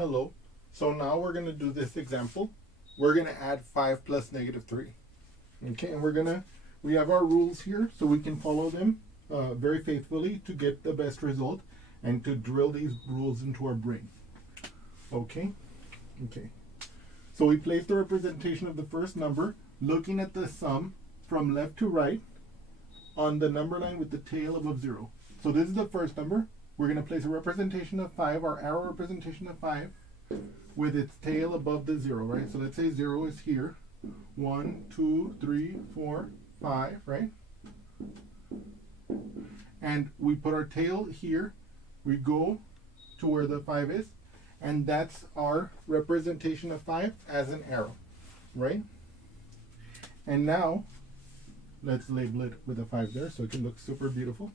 Hello. So now we're going to do this example. We're going to add 5 plus negative 3. Okay, and we have our rules here so we can follow them very faithfully to get the best result and to drill these rules into our brain. Okay? Okay. So we place the representation of the first number looking at the sum from left to right on the number line with the tail above 0. So this is the first number. We're going to place a representation of 5, our arrow representation of 5, with its tail above the 0, right? So let's say 0 is here. 1, 2, 3, 4, 5, right? And we put our tail here. We go to where the 5 is. And that's our representation of 5 as an arrow, right? And now, let's label it with a 5 there so it can look super beautiful.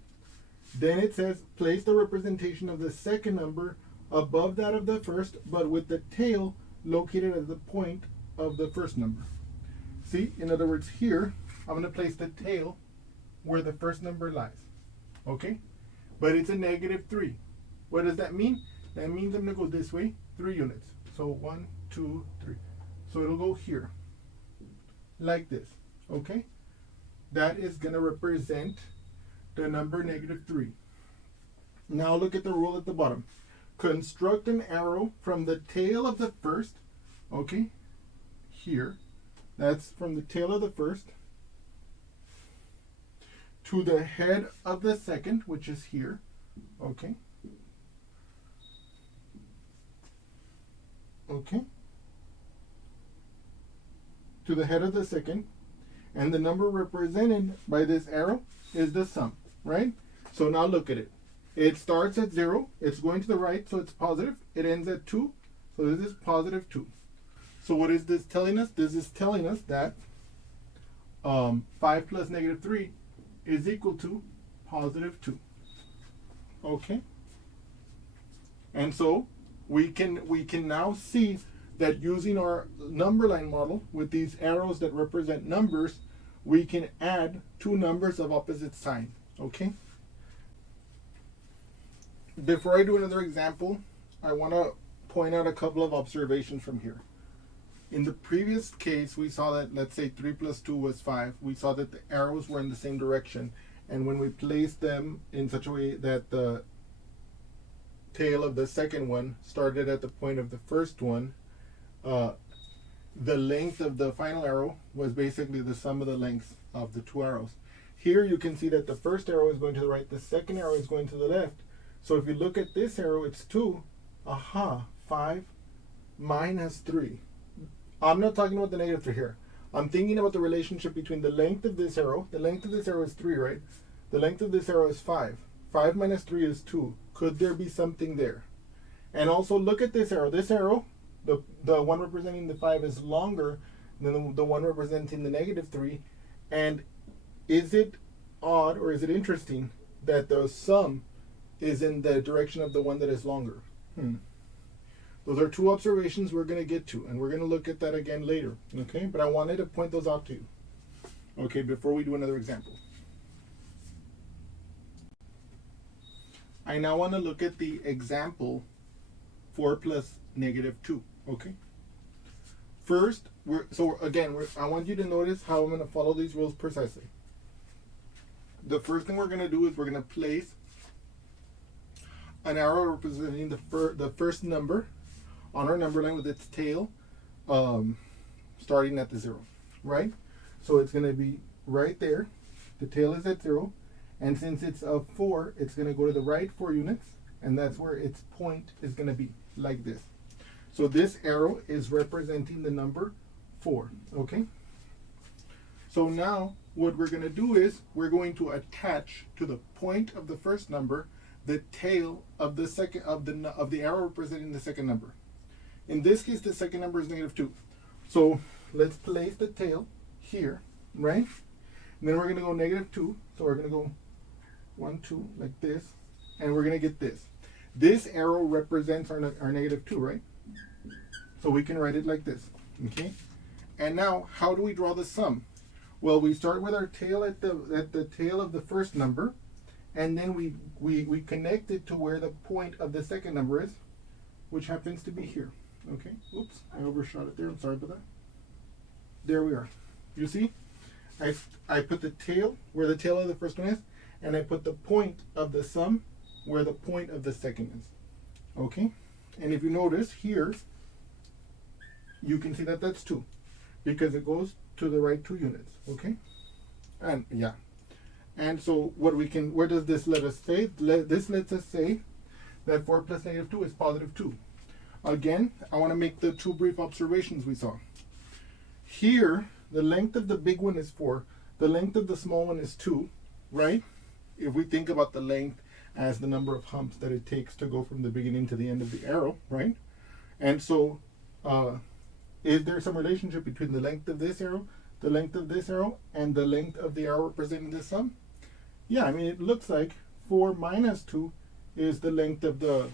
Then it says, place the representation of the second number above that of the first, but with the tail located at the point of the first number. See, in other words, here, I'm going to place the tail where the first number lies. Okay? But it's a negative 3. What does that mean? That means I'm going to go this way, 3 units. So 1, 2, 3. So it'll go here, like this. Okay? That is going to represent the number negative 3. Now look at the rule at the bottom. Construct an arrow from the tail of the first, okay, here. That's from the tail of the first to the head of the second, which is here, okay. Okay. To the head of the second, and the number represented by this arrow is the sum, right? So now look at it. It starts at 0, it's going to the right, so it's positive. It ends at 2, so this is positive 2. So what is this telling us? This is telling us that 5 plus negative 3 is equal to positive 2. Okay? And so we can now see that using our number line model with these arrows that represent numbers, we can add two numbers of opposite sign. Okay? Before I do another example, I want to point out a couple of observations from here. In the previous case, we saw that, let's say 3 plus 2 was 5. We saw that the arrows were in the same direction. And when we placed them in such a way that the tail of the second one started at the point of the first one, the length of the final arrow was basically the sum of the lengths of the two arrows. Here you can see that the first arrow is going to the right, the second arrow is going to the left. So if you look at this arrow, it's 2. Aha, 5 minus 3. I'm not talking about the negative 3 here. I'm thinking about the relationship between the length of this arrow. The length of this arrow is 3, right? The length of this arrow is 5. 5 minus 3 is 2. Could there be something there? And also look at this arrow. This arrow, the one representing the 5 is longer than the one representing the negative 3. And is it odd or is it interesting that the sum is in the direction of the one that is longer? Those are two observations we're going to get to, and we're going to look at that again later. Okay, but I wanted to point those out to you. Okay, before we do another example. I now want to look at the example 4 plus negative 2. Okay. First, I want you to notice how I'm going to follow these rules precisely. The first thing we're going to do is we're going to place an arrow representing the first number on our number line with its tail starting at the 0, right? So it's going to be right there. The tail is at 0. And since it's a 4, it's going to go to the right 4 units. And that's where its point is going to be, like this. So this arrow is representing the number 4, okay? So now what we're going to do is we're going to attach to the point of the first number the tail of the second of the arrow representing the second number. In this case, the second number is negative 2. So let's place the tail here, right? And then we're going to go negative 2. So we're going to go 1, 2, like this. And we're going to get this. This arrow represents our negative 2, right? So we can write it like this, okay? And now, how do we draw the sum? Well, we start with our tail at the tail of the first number. And then we connect it to where the point of the second number is. which happens to be here. Okay, oops, I overshot it there. I'm sorry about that. There we are. You see, I put the tail where the tail of the first one is, and I put the point of the sum where the point of the second is. Okay, and if you notice here, you can see that that's 2 because it goes to the right 2 units. Okay, and yeah, and so where does this let us say? This lets us say that 4 plus negative 2 is positive 2. Again, I want to make the 2 brief observations we saw. Here, the length of the big one is 4. The length of the small one is 2, right? If we think about the length as the number of humps that it takes to go from the beginning to the end of the arrow, right? And so, is there some relationship between the length of this arrow, the length of this arrow, and the length of the arrow representing this sum? Yeah, I mean, it looks like 4 minus 2 is the length of the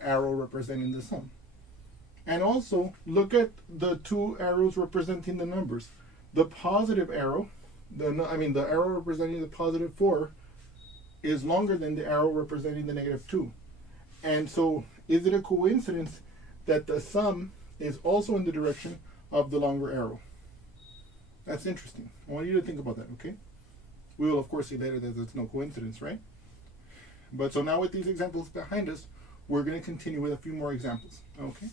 arrow representing the sum. And also look at the 2 arrows representing the numbers. The positive arrow, the arrow representing the positive 4 is longer than the arrow representing the negative 2. And so is it a coincidence that the sum is also in the direction of the longer arrow? That's interesting. I want you to think about that, okay? We will of course see later that there's no coincidence, right? But so now with these examples behind us, we're going to continue with a few more examples, okay?